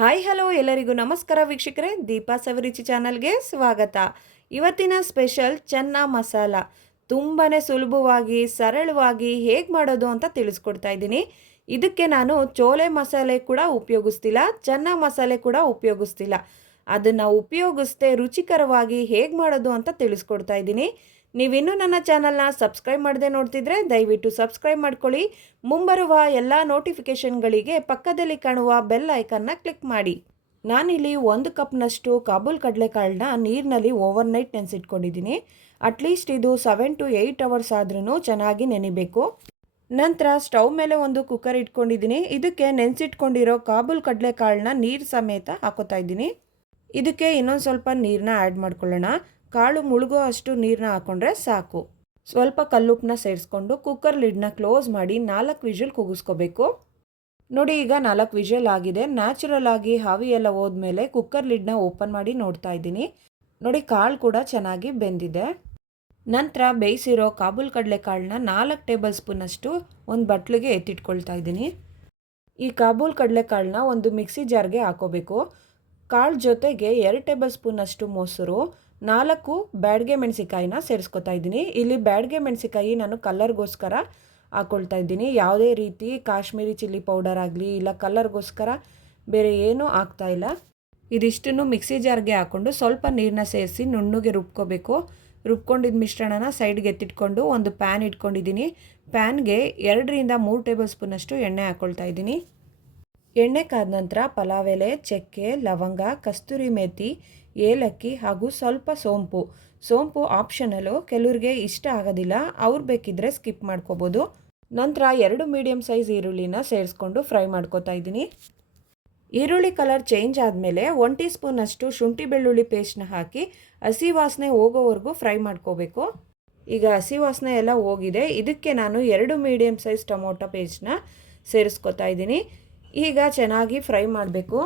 Hi hello ಎಲ್ಲರಿಗೂ ನಮಸ್ಕಾರ ವೀಕ್ಷಕರೇ, ದೀಪಾ ಸವಿರುಚಿ ಚಾನಲ್ಗೆ ಸ್ವಾಗತ. ಇವತ್ತಿನ ಸ್ಪೆಷಲ್ ಚೆನ್ನ ಮಸಾಲ ತುಂಬಾ ಸುಲಭವಾಗಿ ಸರಳವಾಗಿ ಹೇಗೆ ಮಾಡೋದು ಅಂತ ತಿಳಿಸ್ಕೊಡ್ತಾ ಇದ್ದೀನಿ. ಇದಕ್ಕೆ ನಾನು ಚೋಲೆ ಮಸಾಲೆ ಕೂಡ ಉಪಯೋಗಿಸ್ತಿಲ್ಲ, ಚೆನ್ನ ಮಸಾಲೆ ಕೂಡ ಉಪಯೋಗಿಸ್ತಿಲ್ಲ. ಅದನ್ನು ಉಪಯೋಗಿಸದೆ ರುಚಿಕರವಾಗಿ ಹೇಗೆ ಮಾಡೋದು ಅಂತ ತಿಳಿಸ್ಕೊಡ್ತಾ ಇದ್ದೀನಿ. ನೀವಿನ್ನೂ ನನ್ನ ಚಾನಲ್ನ ಸಬ್ಸ್ಕ್ರೈಬ್ ಮಾಡದೆ ನೋಡ್ತಿದ್ರೆ ದಯವಿಟ್ಟು ಸಬ್ಸ್ಕ್ರೈಬ್ ಮಾಡ್ಕೊಳ್ಳಿ. ಮುಂಬರುವ ಎಲ್ಲ ನೋಟಿಫಿಕೇಷನ್ಗಳಿಗೆ ಪಕ್ಕದಲ್ಲಿ ಕಾಣುವ ಬೆಲ್ ಐಕನ್ನ ಕ್ಲಿಕ್ ಮಾಡಿ. ನಾನಿಲ್ಲಿ 1 ಕಪ್ನಷ್ಟು ಕಾಬೂಲ್ ಕಡಲೆಕಾಳನ್ನ ನೀರಿನಲ್ಲಿ ಓವರ್ನೈಟ್ ನೆನೆಸಿಟ್ಕೊಂಡಿದ್ದೀನಿ. ಅಟ್ಲೀಸ್ಟ್ ಇದು 7 to 8 ಅವರ್ಸ್ ಆದ್ರೂ ಚೆನ್ನಾಗಿ ನೆನಿಬೇಕು. ನಂತರ ಸ್ಟವ್ ಮೇಲೆ ಒಂದು ಕುಕ್ಕರ್ ಇಟ್ಕೊಂಡಿದ್ದೀನಿ. ಇದಕ್ಕೆ ನೆನೆಸಿಟ್ಕೊಂಡಿರೋ ಕಾಬೂಲ್ ಕಡಲೆಕಾಳನ್ನ ನೀರು ಸಮೇತ ಹಾಕೋತಾ ಇದ್ದೀನಿ. ಇದಕ್ಕೆ ಇನ್ನೊಂದು ಸ್ವಲ್ಪ ನೀರನ್ನ ಆ್ಯಡ್ ಮಾಡ್ಕೊಳ್ಳೋಣ. ಕಾಳು ಮುಳುಗೋ ಅಷ್ಟು ನೀರನ್ನ ಹಾಕೊಂಡ್ರೆ ಸಾಕು. ಸ್ವಲ್ಪ ಕಲ್ಲುಪ್ಪನ್ನ ಸೇರಿಸ್ಕೊಂಡು ಕುಕ್ಕರ್ ಲಿಡ್ನ ಕ್ಲೋಸ್ ಮಾಡಿ 4 ವಿಷಲ್ ಕೂಗಿಸ್ಕೋಬೇಕು. ನೋಡಿ, ಈಗ 4 ವಿಷಲ್ ಆಗಿದೆ. ನ್ಯಾಚುರಲ್ ಆಗಿ ಹಾವಿ ಎಲ್ಲ ಹೋದ್ಮೇಲೆ ಕುಕ್ಕರ್ ಲಿಡ್ನ ಓಪನ್ ಮಾಡಿ ನೋಡ್ತಾ ಇದ್ದೀನಿ. ನೋಡಿ, ಕಾಳು ಕೂಡ ಚೆನ್ನಾಗಿ ಬೆಂದಿದೆ. ನಂತರ ಬೇಯಿಸಿರೋ ಕಾಬೂಲ್ ಕಡಲೆಕಾಳನ್ನ 4 ಟೇಬಲ್ ಸ್ಪೂನಷ್ಟು ಒಂದು ಬಟ್ಲಿಗೆ ಎತ್ತಿಟ್ಕೊಳ್ತಾ ಇದ್ದೀನಿ. ಈ ಕಾಬೂಲ್ ಕಡಲೆಕಾಳನ್ನ ಒಂದು ಮಿಕ್ಸಿ ಜಾರ್ಗೆ ಹಾಕೋಬೇಕು. ಕಾಳು ಜೊತೆಗೆ 2 ಟೇಬಲ್ ಸ್ಪೂನಷ್ಟು ಮೊಸರು, 4 ಬ್ಯಾಡಗೆ ಮೆಣಸಿಕಾಯಿನ ಸೇರಿಸ್ಕೊತಾ ಇದ್ದೀನಿ. ಇಲ್ಲಿ ಬ್ಯಾಡಗೆ ಮೆಣಸಿಕಾಯಿ ನಾನು ಕಲರ್ಗೋಸ್ಕರ ಹಾಕ್ಕೊಳ್ತಾ ಇದ್ದೀನಿ. ಯಾವುದೇ ರೀತಿ ಕಾಶ್ಮೀರಿ ಚಿಲ್ಲಿ ಪೌಡರ್ ಆಗಲಿ ಇಲ್ಲ ಕಲರ್ಗೋಸ್ಕರ ಬೇರೆ ಏನೂ ಆಗ್ತಾಯಿಲ್ಲ. ಇದಿಷ್ಟನ್ನು ಮಿಕ್ಸಿ ಜಾರ್ಗೆ ಹಾಕ್ಕೊಂಡು ಸ್ವಲ್ಪ ನೀರನ್ನ ಸೇರಿಸಿ ನುಣ್ಣಗೆ ರುಬ್ಕೋಬೇಕು. ರುಬ್ಕೊಂಡಿದ್ದ ಮಿಶ್ರಣನ ಸೈಡ್ಗೆ ಎತ್ತಿಟ್ಕೊಂಡು ಒಂದು ಪ್ಯಾನ್ ಇಟ್ಕೊಂಡಿದ್ದೀನಿ. ಪ್ಯಾನ್ಗೆ 2 ರಿಂದ 3 ಟೇಬಲ್ ಸ್ಪೂನಷ್ಟು ಎಣ್ಣೆ ಹಾಕ್ಕೊಳ್ತಾ ಇದ್ದೀನಿ. ಎಣ್ಣೆ ಕಾದ ನಂತರ ಪಲಾವ್ ಎಲೆ, ಚಕ್ಕೆ, ಲವಂಗ, ಕಸ್ತೂರಿ ಮೇಥಿ, ಏಲಕ್ಕಿ ಹಾಗೂ ಸ್ವಲ್ಪ ಸೋಂಪು ಆಪ್ಷನಲು. ಕೆಲವ್ರಿಗೆ ಇಷ್ಟ ಆಗೋದಿಲ್ಲ, ಅವ್ರು ಬೇಕಿದ್ದರೆ ಸ್ಕಿಪ್ ಮಾಡ್ಕೋಬೋದು. ನಂತರ 2 ಮೀಡಿಯಮ್ ಸೈಜ್ ಈರುಳ್ಳಿನ ಸೇರಿಸ್ಕೊಂಡು ಫ್ರೈ ಮಾಡ್ಕೋತಾ ಇದ್ದೀನಿ. ಈರುಳ್ಳಿ ಕಲರ್ ಚೇಂಜ್ ಆದಮೇಲೆ 1 ಟೀ ಸ್ಪೂನಷ್ಟು ಶುಂಠಿ ಬೆಳ್ಳುಳ್ಳಿ ಪೇಸ್ಟ್ನ ಹಾಕಿ ಹಸಿ ವಾಸನೆ ಹೋಗೋವರೆಗೂ ಫ್ರೈ ಮಾಡ್ಕೋಬೇಕು. ಈಗ ಹಸಿ ವಾಸನೆ ಎಲ್ಲ ಹೋಗಿದೆ. ಇದಕ್ಕೆ ನಾನು 2 ಮೀಡಿಯಮ್ ಸೈಜ್ ಟೊಮೊಟೊ ಪೇಸ್ಟ್ನ ಸೇರಿಸ್ಕೊತಾ ಇದ್ದೀನಿ. ಈಗ ಚೆನ್ನಾಗಿ ಫ್ರೈ ಮಾಡಬೇಕು.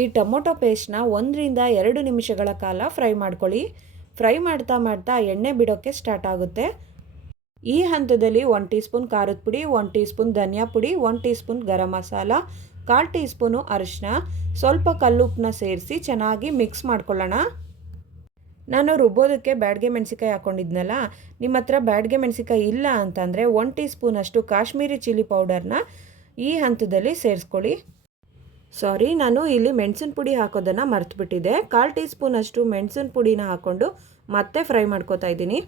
ಈ ಟೊಮೊಟೊ ಪೇಸ್ಟ್ನ 1 ರಿಂದ 2 ನಿಮಿಷಗಳ ಕಾಲ ಫ್ರೈ ಮಾಡ್ಕೊಳ್ಳಿ. ಫ್ರೈ ಮಾಡ್ತಾ ಎಣ್ಣೆ ಬಿಡೋಕ್ಕೆ ಸ್ಟಾರ್ಟ್ ಆಗುತ್ತೆ. ಈ ಹಂತದಲ್ಲಿ 1 ಟೀ ಸ್ಪೂನ್ ಖಾರದ ಪುಡಿ, 1 ಟೀ ಸ್ಪೂನ್ ಧನಿಯಾ ಪುಡಿ, 1 tea spoon garam masala, 1/4 tea spoon ಅರಿಶಿನ, ಸ್ವಲ್ಪ ಕಲ್ಲುಪ್ಪನ್ನ ಸೇರಿಸಿ ಚೆನ್ನಾಗಿ ಮಿಕ್ಸ್ ಮಾಡ್ಕೊಳ್ಳೋಣ. ನಾನು ರುಬ್ಬೋದಕ್ಕೆ ಬ್ಯಾಡಗೆ ಮೆಣಸಿಕಾಯಿ ಹಾಕ್ಕೊಂಡಿದ್ನಲ್ಲ, ನಿಮ್ಮ ಹತ್ರ ಬ್ಯಾಡಗೆ ಮೆಣಸಿಕಾಯಿ ಇಲ್ಲ ಅಂತಂದರೆ 1 ಟೀ ಸ್ಪೂನಷ್ಟು ಕಾಶ್ಮೀರಿ ಚಿಲ್ಲಿ ಪೌಡರ್ನ ಈ ಹಂತದಲ್ಲಿ ಸೇರಿಸ್ಕೊಳ್ಳಿ. ನಾನು ಇಲ್ಲಿ ಮೆಣಸಿನ ಪುಡಿ ಹಾಕೋದನ್ನು ಮರ್ತುಬಿಟ್ಟಿದ್ದೆ. 1/4 ಟೀ ಸ್ಪೂನಷ್ಟು ಮೆಣಸಿನ ಪುಡಿನ ಹಾಕ್ಕೊಂಡು ಮತ್ತೆ ಫ್ರೈ ಮಾಡ್ಕೋತಾ ಇದ್ದೀನಿ.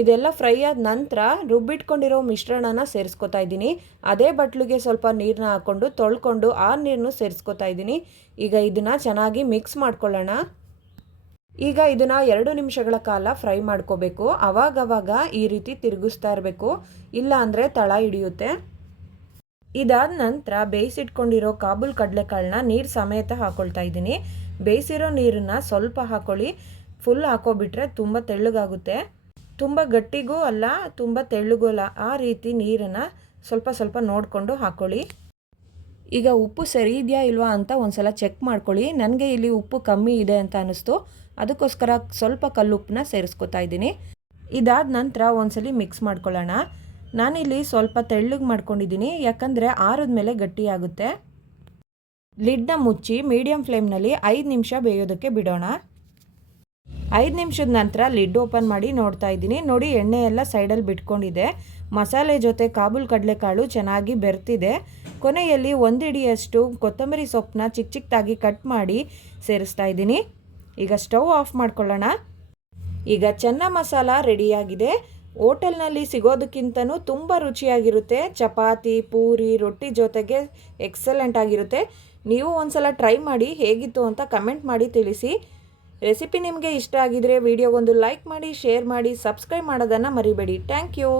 ಇದೆಲ್ಲ ಫ್ರೈ ಆದ ನಂತರ ರುಬ್ಬಿಟ್ಕೊಂಡಿರೋ ಮಿಶ್ರಣನ ಸೇರಿಸ್ಕೊತಾ ಇದ್ದೀನಿ. ಅದೇ ಬಟ್ಲಿಗೆ ಸ್ವಲ್ಪ ನೀರನ್ನ ಹಾಕ್ಕೊಂಡು ತೊಳ್ಕೊಂಡು ಆ ನೀರನ್ನು ಸೇರಿಸ್ಕೊತಾ ಇದ್ದೀನಿ. ಈಗ ಇದನ್ನು ಚೆನ್ನಾಗಿ ಮಿಕ್ಸ್ ಮಾಡ್ಕೊಳ್ಳೋಣ. ಈಗ ಇದನ್ನು 2 ನಿಮಿಷಗಳ ಕಾಲ ಫ್ರೈ ಮಾಡ್ಕೋಬೇಕು. ಆವಾಗವಾಗ ಈ ರೀತಿ ತಿರುಗಿಸ್ತಾ ಇರಬೇಕು, ಇಲ್ಲ ಅಂದರೆ ತಳ ಹಿಡಿಯುತ್ತೆ. ಇದಾದ ನಂತರ ಬೇಯಿಸಿಟ್ಕೊಂಡಿರೋ ಕಾಬೂಲ್ ಕಡಲೆಕಾಳನ್ನ ನೀರು ಸಮೇತ ಹಾಕ್ಕೊಳ್ತಾ ಇದ್ದೀನಿ. ಬೇಯಿಸಿರೋ ನೀರನ್ನು ಸ್ವಲ್ಪ ಹಾಕ್ಕೊಳ್ಳಿ. ಫುಲ್ ಹಾಕೋಬಿಟ್ರೆ ತುಂಬ ತೆಳ್ಳಗಾಗುತ್ತೆ. ತುಂಬ ಗಟ್ಟಿಗೂ ಅಲ್ಲ, ತುಂಬ ತೆಳ್ಳಗೂ ಅಲ್ಲ, ಆ ರೀತಿ ನೀರನ್ನು ಸ್ವಲ್ಪ ನೋಡಿಕೊಂಡು ಹಾಕ್ಕೊಳ್ಳಿ. ಈಗ ಉಪ್ಪು ಸರಿ ಇದೆಯಾ ಇಲ್ವಾ ಅಂತ ಒಂದು ಸಲ ಚೆಕ್ ಮಾಡ್ಕೊಳ್ಳಿ. ನನಗೆ ಇಲ್ಲಿ ಉಪ್ಪು ಕಮ್ಮಿ ಇದೆ ಅಂತ ಅನ್ನಿಸ್ತು, ಅದಕ್ಕೋಸ್ಕರ ಸ್ವಲ್ಪ ಕಲ್ಲುಪ್ಪನ್ನ ಸೇರಿಸ್ಕೊತಾ ಇದ್ದೀನಿ. ಇದಾದ ನಂತರ ಒಂದ್ಸಲಿ ಮಿಕ್ಸ್ ಮಾಡ್ಕೊಳ್ಳೋಣ. ನಾನಿಲ್ಲಿ ಸ್ವಲ್ಪ ತೆಳ್ಳಗೆ ಮಾಡ್ಕೊಂಡಿದ್ದೀನಿ, ಯಾಕಂದರೆ ಆರಿದ ಮೇಲೆ ಗಟ್ಟಿಯಾಗುತ್ತೆ. ಲಿಡ್ನ ಮುಚ್ಚಿ ಮೀಡಿಯಮ್ ಫ್ಲೇಮ್ನಲ್ಲಿ 5 ನಿಮಿಷ ಬೇಯೋದಕ್ಕೆ ಬಿಡೋಣ. 5 ನಿಮಿಷದ ನಂತರ ಲಿಡ್ ಓಪನ್ ಮಾಡಿ ನೋಡ್ತಾ ಇದ್ದೀನಿ. ನೋಡಿ, ಎಣ್ಣೆ ಎಲ್ಲ ಸೈಡಲ್ಲಿ ಬಿಟ್ಕೊಂಡಿದೆ. ಮಸಾಲೆ ಜೊತೆ ಕಾಬೂಲ್ ಕಡಲೆಕಾಳು ಚೆನ್ನಾಗಿ ಬೆರ್ತಿದೆ. ಕೊನೆಯಲ್ಲಿ 1 ಹಿಡಿಯಷ್ಟು ಕೊತ್ತಂಬರಿ ಸೊಪ್ಪನ್ನ ಚಿಕ್ಕದಾಗಿ ಕಟ್ ಮಾಡಿ ಸೇರಿಸ್ತಾ ಇದ್ದೀನಿ. ಈಗ ಸ್ಟವ್ ಆಫ್ ಮಾಡ್ಕೊಳ್ಳೋಣ. ಈಗ ಚೆನ್ನ ಮಸಾಲ ರೆಡಿಯಾಗಿದೆ. ಹೋಟೆಲ್ನಲ್ಲಿ ಸಿಗೋದಕ್ಕಿಂತನೂ ತುಂಬ ರುಚಿಯಾಗಿರುತ್ತೆ. ಚಪಾತಿ, ಪೂರಿ, ರೊಟ್ಟಿ ಜೊತೆಗೆ ಎಕ್ಸಲೆಂಟ್ ಆಗಿರುತ್ತೆ. ನೀವು ಒಂದ್ಸಲ ಟ್ರೈ ಮಾಡಿ ಹೇಗಿತ್ತು ಅಂತ ಕಮೆಂಟ್ ಮಾಡಿ ತಿಳಿಸಿ. ರೆಸಿಪಿ ನಿಮಗೆ ಇಷ್ಟ ಆಗಿದರೆ ವಿಡಿಯೋಗೊಂದು ಲೈಕ್ ಮಾಡಿ, ಶೇರ್ ಮಾಡಿ, ಸಬ್ಸ್ಕ್ರೈಬ್ ಮಾಡೋದನ್ನು ಮರಿಬೇಡಿ. Thank you.